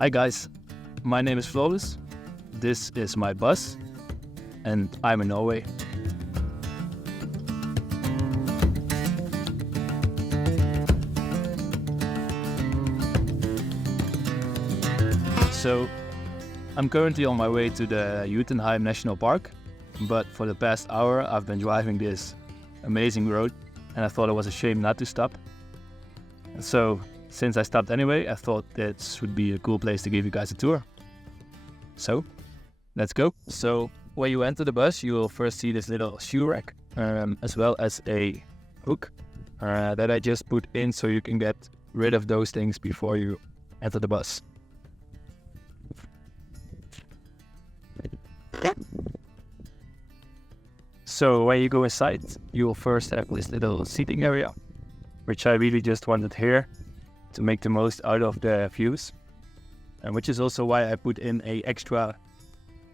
Hi guys, my name is Flawless. This is my bus, and I'm in Norway. So, I'm currently on my way to the Jotunheim National Park, but for the past hour I've been driving this amazing road, and I thought it was a shame not to stop. And so, since I stopped anyway, I thought this would be a cool place to give you guys a tour. So, let's go. So, when you enter the bus, you will first see this little shoe rack, as well as a hook that I just put in so you can get rid of those things before you enter the bus. So when you go inside, you will first have this little seating area, which I really just wanted here to make the most out of the views, and which is also why I put in a extra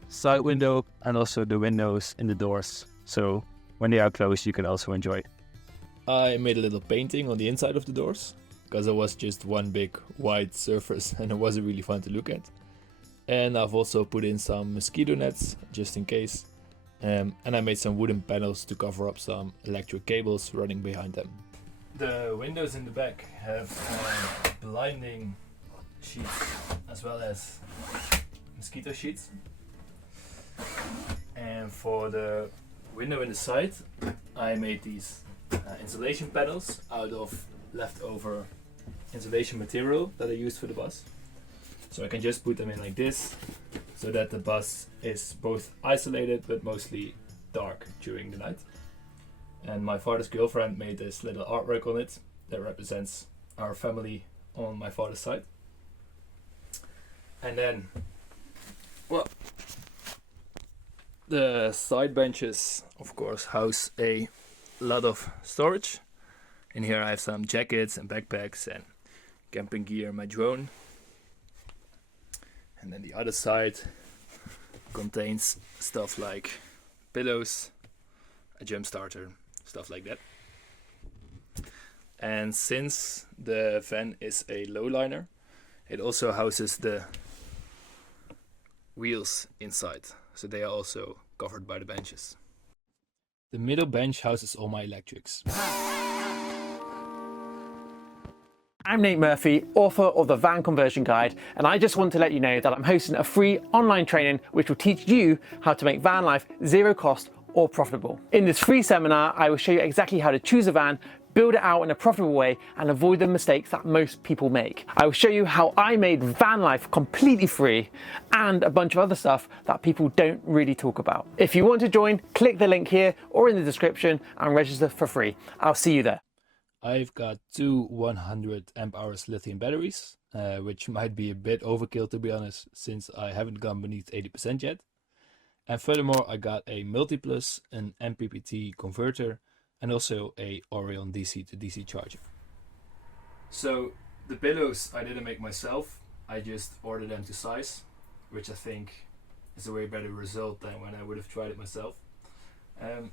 side window and also the windows in the doors, so when they are closed you can also enjoy. I made a little painting on the inside of the doors because it was just one big white surface and it wasn't really fun to look at. And I've also put in some mosquito nets just in case, and I made some wooden panels to cover up some electric cables running behind them. The windows in the back have blinding sheets as well as mosquito sheets. And for the window in the side, I made these insulation panels out of leftover insulation material that I used for the bus. So I can just put them in like this, so that the bus is both isolated but mostly dark during the night. And my father's girlfriend made this little artwork on it that represents our family on my father's side. And then, well, the side benches of course house a lot of storage. In here I have some jackets and backpacks and camping gear, my drone. And then the other side contains stuff like pillows, a jump starter, stuff like that. And since the van is a lowliner, it also houses the wheels inside, so they are also covered by the benches. The middle bench houses all my electrics. I'm Nate Murphy, author of the Van Conversion Guide, and I just want to let you know that I'm hosting a free online training which will teach you how to make van life zero cost or profitable. In this free seminar, I will show you exactly how to choose a van, build it out in a profitable way, and avoid the mistakes that most people make. I will show you how I made van life completely free and a bunch of other stuff that people don't really talk about. If you want to join, click the link here or in the description and register for free. I'll see you there. I've got two 100 amp hours lithium batteries, which might be a bit overkill to be honest, since I haven't gone beneath 80% yet. And furthermore, I got a Multiplus, an MPPT converter, and also a Orion DC to DC charger. So the pillows I didn't make myself, I just ordered them to size, which I think is a way better result than when I would have tried it myself. And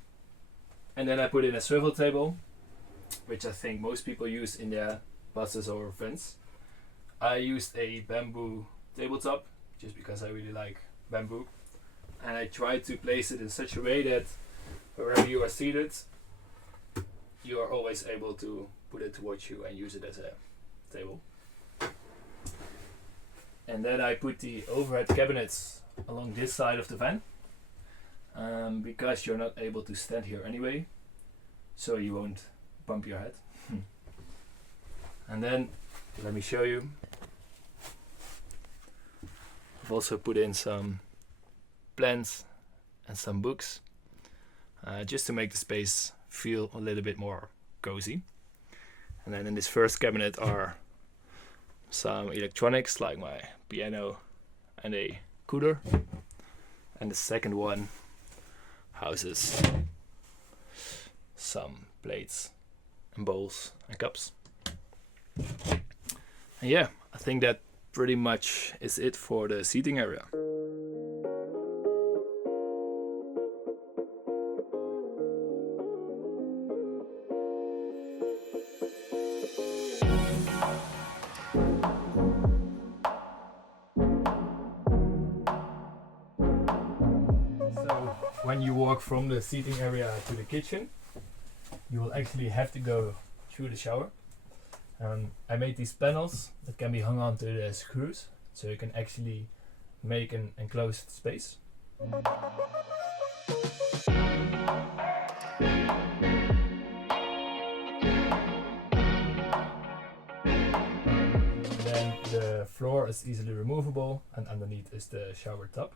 then I put in a swivel table, which I think most people use in their buses or vans. I used a bamboo tabletop just because I really like bamboo, and I tried to place it in such a way that wherever you are seated you are always able to put it towards you and use it as a table. And then I put the overhead cabinets along this side of the van, because you're not able to stand here anyway, so you won't bump your head. And then let me show you, I've also put in some plants and some books, just to make the space feel a little bit more cozy. And then in this first cabinet are some electronics like my piano and a cooler, and the second one houses some plates and bowls and cups. And yeah, I think that pretty much is it for the seating area. you walk from the seating area to the kitchen, you will actually have to go through the shower. I made these panels that can be hung onto the screws, so you can actually make an enclosed space. Then the floor is easily removable, and underneath is the shower tub.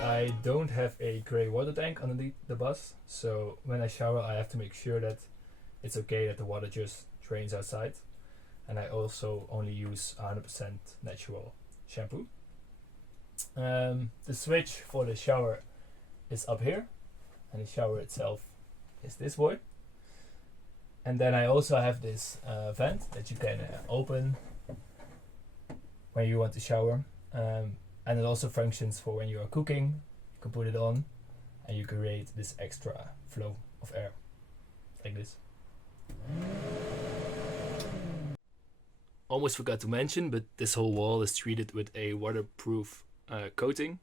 I don't have a grey water tank underneath the bus, so when I shower I have to make sure that it's okay that the water just drains outside, and I also only use 100% natural shampoo. The switch for the shower is up here, and the shower itself is this boy. And then I also have this vent that you can open when you want to shower, and it also functions for when you are cooking. You can put it on and you create this extra flow of air like this. Almost forgot to mention, but this whole wall is treated with a waterproof coating,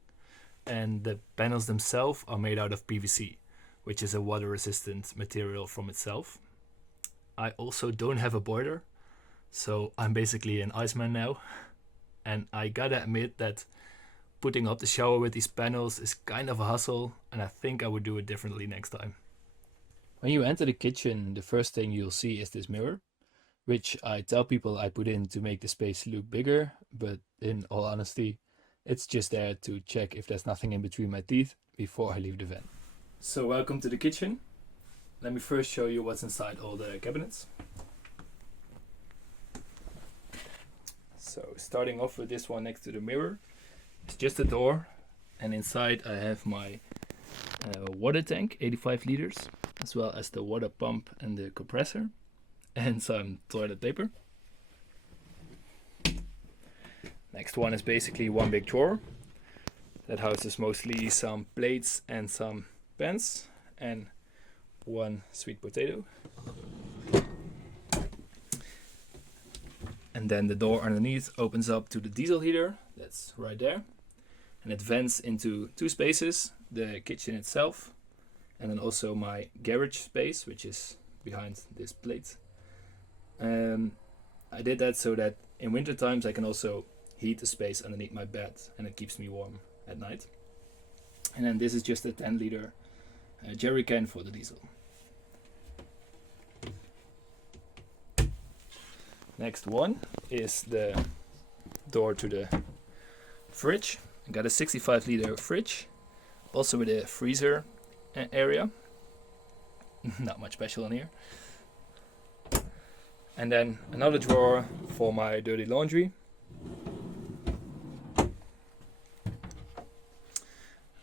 and the panels themselves are made out of PVC, which is a water resistant material from itself. I also don't have a boiler, so I'm basically an Iceman now, and I gotta admit that putting up the shower with these panels is kind of a hassle, and I think I would do it differently next time. When you enter the kitchen, the first thing you'll see is this mirror, which I tell people I put in to make the space look bigger, but in all honesty, it's just there to check if there's nothing in between my teeth before I leave the van. So welcome to the kitchen. Let me first show you what's inside all the cabinets. So starting off with this one next to the mirror, it's just a door, and inside I have my water tank, 85 liters, as well as the water pump and the compressor, and some toilet paper. Next one is basically one big drawer that houses mostly some plates and some pans, and one sweet potato. And then the door underneath opens up to the diesel heater, that's right there, and it vents into two spaces, the kitchen itself and then also my garage space, which is behind this plate. I did that so that in winter times I can also heat the space underneath my bed, and it keeps me warm at night. And then this is just a 10 liter jerry can for the diesel. Next one is the door to the fridge. I got a 65 liter fridge, also with a freezer area. Not much special in here. And then another drawer for my dirty laundry.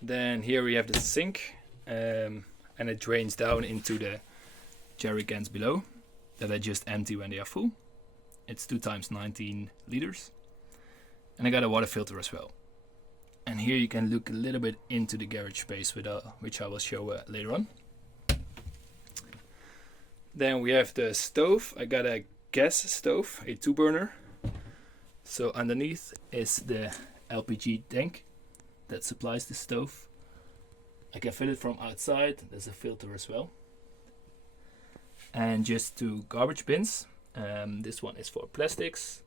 Then here we have the sink, and it drains down into the jerry cans below that I just empty when they are full. It's 2 times 19 liters. And I got a water filter as well. And here you can look a little bit into the garage space, which I will show later on. Then we have the stove. I got a gas stove, a 2-burner. So underneath is the LPG tank that supplies the stove. I can fill it from outside. There's a filter as well. And just 2 garbage bins. This one is for plastics,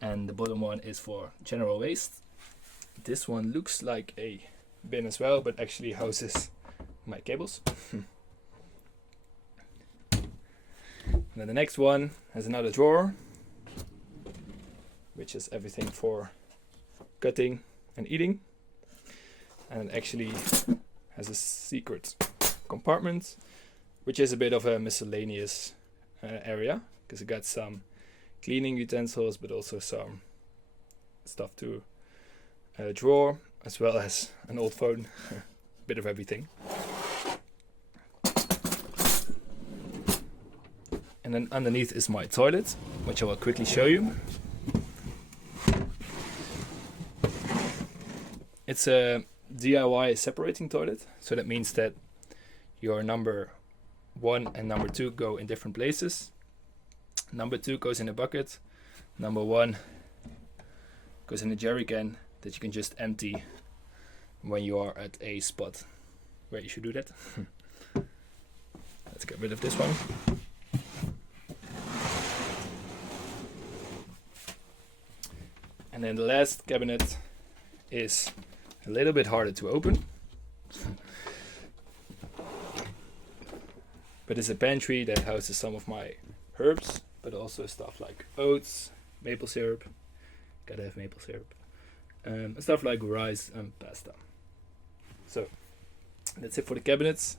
and the bottom one is for general waste. This one looks like a bin as well, but actually houses my cables. And then the next one has another drawer, which is everything for cutting and eating, and it actually has a secret compartment, which is a bit of a miscellaneous area, because it got some cleaning utensils, but also some stuff to drawer, as well as an old phone. Bit of everything. And then underneath is my toilet, which I will quickly show you. It's a DIY separating toilet, so that means that your number 1 and number 2 go in different places. Number 2 goes in a bucket, number 1 goes in a jerry can that you can just empty when you are at a spot where you should do that. Let's get rid of this one. And then the last cabinet is a little bit harder to open. But it's a pantry that houses some of my herbs, but also stuff like oats, maple syrup, gotta have maple syrup, and stuff like rice and pasta. So that's it for the cabinets.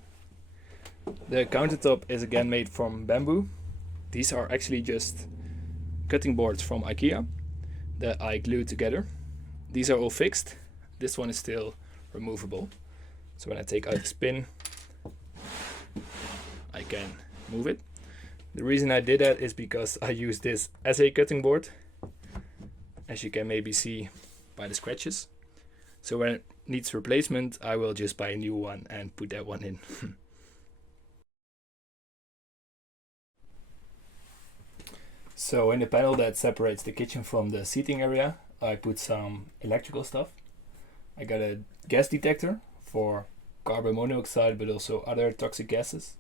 The countertop is again made from bamboo. These are actually just cutting boards from IKEA that I glued together. These are all fixed. This one is still removable. So when I take out the pin, I can move it. The reason I did that is because I use this as a cutting board, as you can maybe see by the scratches. So when it needs replacement, I will just buy a new one and put that one in. So in the panel that separates the kitchen from the seating area, I put some electrical stuff. I got a gas detector for carbon monoxide, but also other toxic gases.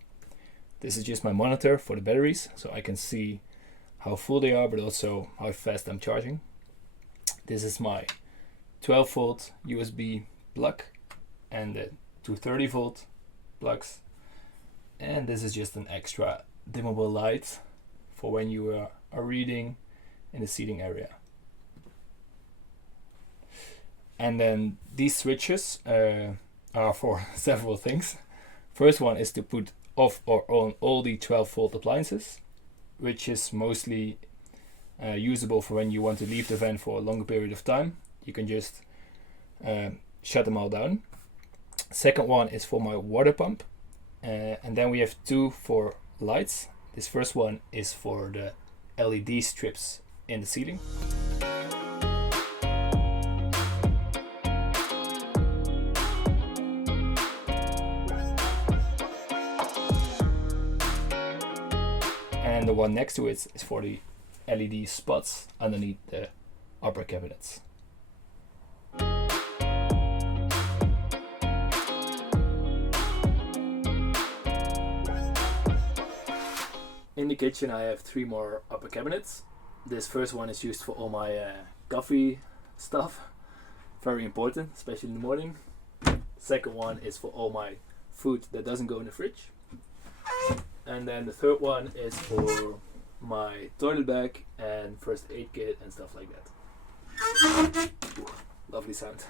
This is just my monitor for the batteries, so I can see how full they are, but also how fast I'm charging. This is my 12 volt USB plug and the 230 volt plugs. And this is just an extra dimmable light for when you are reading in the seating area. And then these switches are for several things. First one is to put off or on all the 12 volt appliances, which is mostly usable for when you want to leave the van for a longer period of time. You can just shut them all down. Second one is for my water pump, and then we have two for lights. This first one is for the LED strips in the ceiling. And the one next to it is for the LED spots underneath the upper cabinets. In the kitchen I have three more upper cabinets. This first one is used for all my coffee stuff, very important, especially in the morning. Second one is for all my food that doesn't go in the fridge. And then the third one is for my toilet bag and first aid kit and stuff like that. Ooh, lovely sound.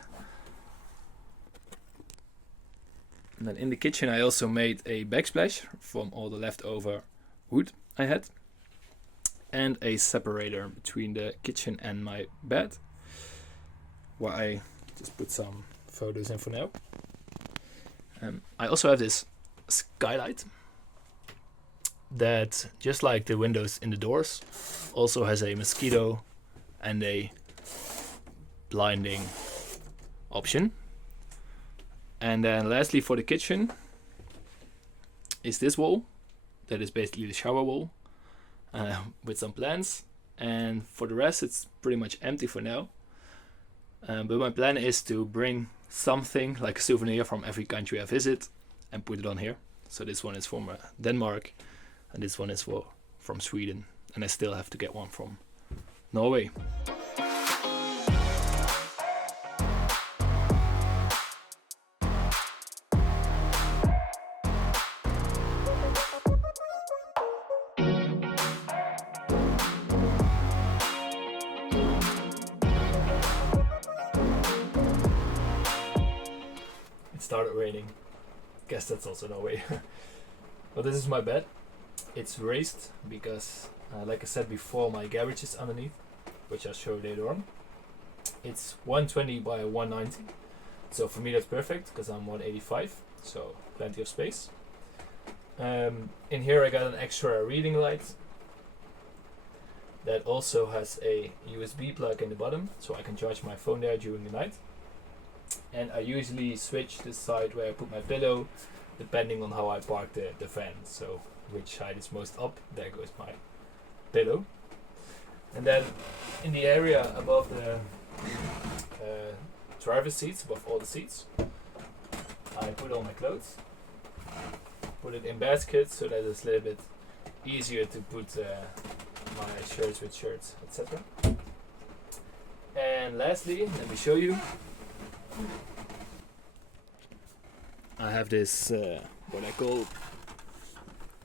And then in the kitchen I also made a backsplash from all the leftover wood I had, and a separator between the kitchen and my bed, where I just put some photos in for now. I also have this skylight that, just like the windows in the doors, also has a mosquito and a blinding option. And then lastly for the kitchen is this wall that is basically the shower wall with some plants, and for the rest it's pretty much empty for now. But my plan is to bring something like a souvenir from every country I visit and put it on here. So this one is from Denmark, and this one is from Sweden, and I still have to get one from Norway. It started raining. Guess that's also Norway. Well, this is my bed. It's raised because, like I said before, my garage is underneath, which I'll show later on. It's 120 by 190, so for me that's perfect because I'm 185, so plenty of space. In here I got an extra reading light that also has a USB plug in the bottom, so I can charge my phone there during the night. And I usually switch the side where I put my pillow depending on how I park the van. So which side is most up, there goes my pillow. And then in the area above the driver's seats above all the seats. I put all my clothes, put it in baskets so that it's a little bit easier to put my shirts with shirts, etc. And lastly, let me show you. I have this what I call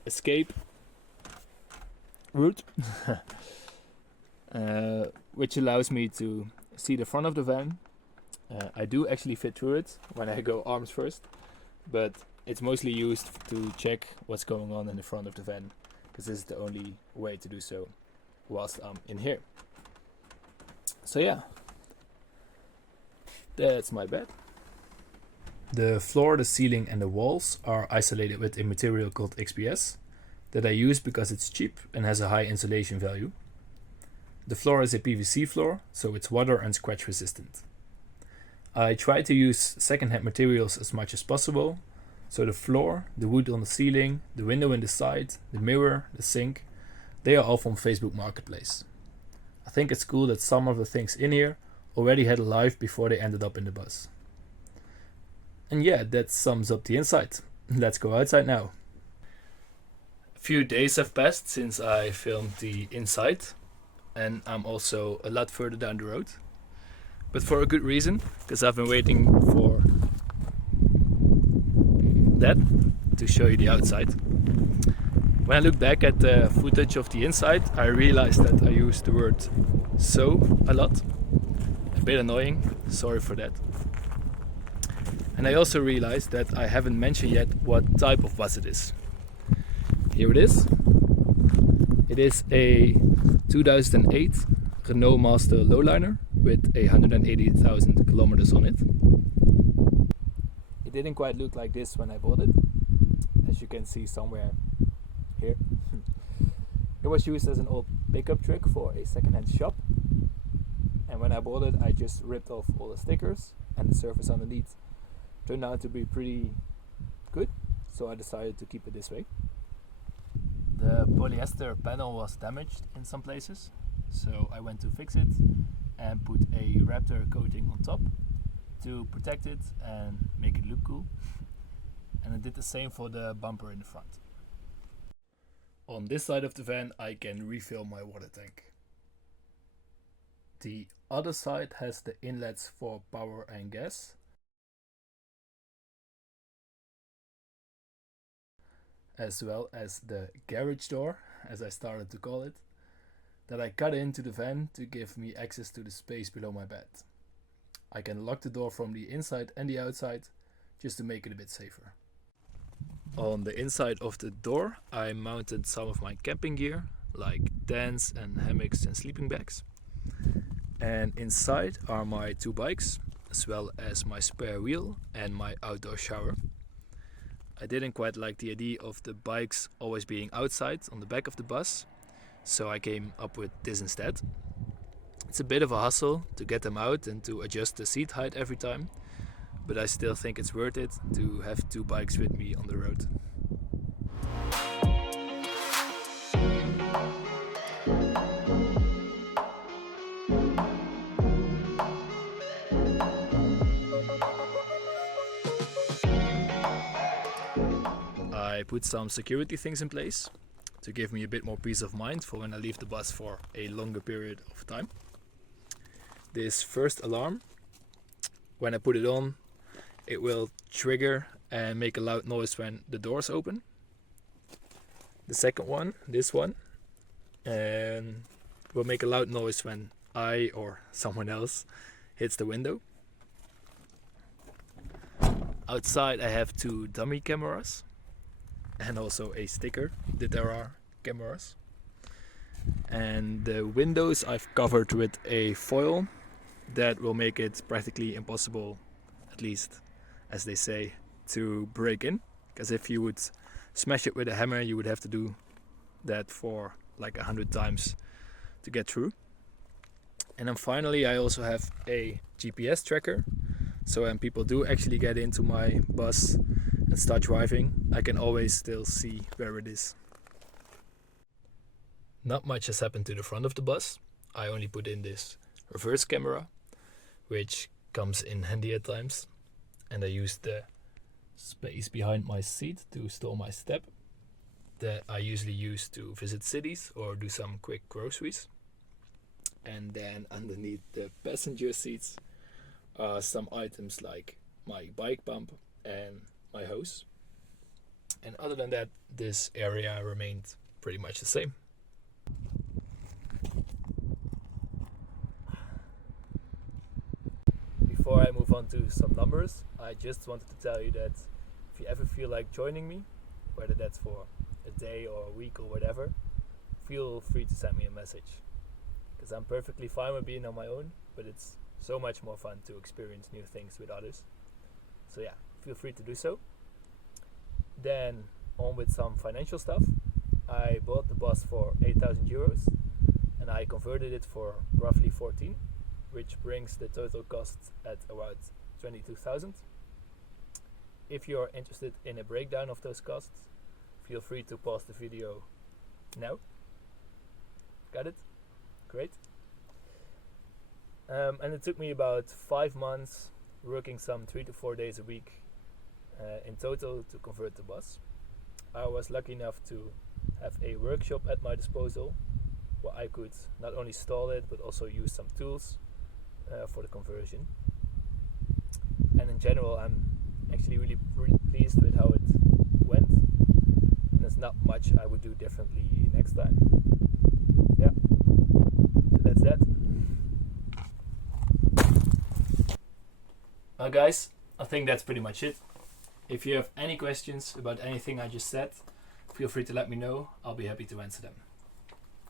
escape route, which allows me to see the front of the van. I do actually fit through it when I go arms first, but it's mostly used to check what's going on in the front of the van, because this is the only way to do so whilst I'm in here. So yeah, that's my bed. The floor, the ceiling and the walls are isolated with a material called XPS that I use because it's cheap and has a high insulation value. The floor is a PVC floor, so it's water and scratch resistant. I try to use second-hand materials as much as possible, so the floor, the wood on the ceiling, the window in the side, the mirror, the sink, they are all from Facebook Marketplace. I think it's cool that some of the things in here already had a life before they ended up in the bus. And yeah, that sums up the inside. Let's go outside now. A few days have passed since I filmed the inside, and I'm also a lot further down the road. But for a good reason, because I've been waiting for that to show you the outside. When I look back at the footage of the inside, I realized that I used the word "so" a lot. A bit annoying, sorry for that. And I also realized that I haven't mentioned yet what type of bus it is. Here it is. It is a 2008 Renault Master Lowliner with 180,000 kilometers on it. It didn't quite look like this when I bought it, as you can see somewhere here. It was used as an old pickup truck for a second-hand shop, and when I bought it I just ripped off all the stickers, and the surface underneath turned out to be pretty good, so I decided to keep it this way. The polyester panel was damaged in some places, so I went to fix it and put a Raptor coating on top to protect it and make it look cool. And I did the same for the bumper in the front. On this side of the van I can refill my water tank. The other side has the inlets for power and gas, as well as the garage door, as I started to call it, that I cut into the van to give me access to the space below my bed. I can lock the door from the inside and the outside, just to make it a bit safer. On the inside of the door I mounted some of my camping gear, like tents and hammocks and sleeping bags. And inside are my 2 bikes, as well as my spare wheel and my outdoor shower. I didn't quite like the idea of the bikes always being outside on the back of the bus, so I came up with this instead. It's a bit of a hassle to get them out and to adjust the seat height every time, but I still think it's worth it to have 2 bikes with me on the road. I put some security things in place to give me a bit more peace of mind for when I leave the bus for a longer period of time. This first alarm, when I put it on, it will trigger and make a loud noise when the doors open. The second one, this one, will make a loud noise when I or someone else hits the window. Outside I have 2 dummy cameras and also a sticker that there are cameras. And the windows I've covered with a foil that will make it practically impossible, at least as they say, to break in. Because if you would smash it with a hammer you would have to do that for like 100 times to get through. And then finally I also have a GPS tracker, so when people do actually get into my bus and start driving, I can always still see where it is. Not much has happened to the front of the bus. I only put in this reverse camera, which comes in handy at times. And I use the space behind my seat to store my step that I usually use to visit cities or do some quick groceries. And then underneath the passenger seats are some items like my bike pump and my hose. And other than that, this area remained pretty much the same. Before I move on to some numbers, I just wanted to tell you that if you ever feel like joining me, whether that's for a day or a week or whatever, feel free to send me a message. Because I'm perfectly fine with being on my own, but it's so much more fun to experience new things with others. So yeah, feel free to do so. Then on with some financial stuff. I bought the bus for 8,000 euros and I converted it for roughly 14, which brings the total cost at around 22,000. If you're interested in a breakdown of those costs, feel free to pause the video now. Got it? Great. And it took me about 5 months, working some 3 to 4 days a week in total to convert the bus. I was lucky enough to have a workshop at my disposal where I could not only install it but also use some tools for the conversion. And in general, I'm actually really pleased with how it went, and there's not much I would do differently next time. Yeah, so that's that. Guys, I think that's pretty much it. If you have any questions about anything I just said, feel free to let me know. I'll be happy to answer them.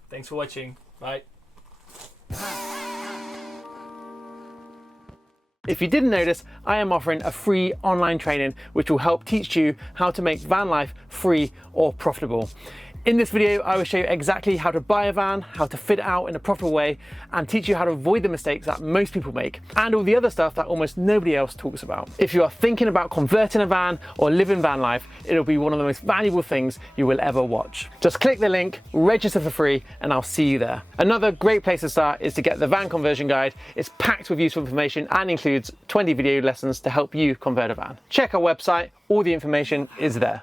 Thanks for watching. Bye. If you didn't notice, I am offering a free online training which will help teach you how to make van life free or profitable. In this video, I will show you exactly how to buy a van, how to fit it out in a profitable way, and teach you how to avoid the mistakes that most people make, and all the other stuff that almost nobody else talks about. If you are thinking about converting a van or living van life, it'll be one of the most valuable things you will ever watch. Just click the link, register for free, and I'll see you there. Another great place to start is to get the van conversion guide. It's packed with useful information and includes 20 video lessons to help you convert a van. Check our website, all the information is there.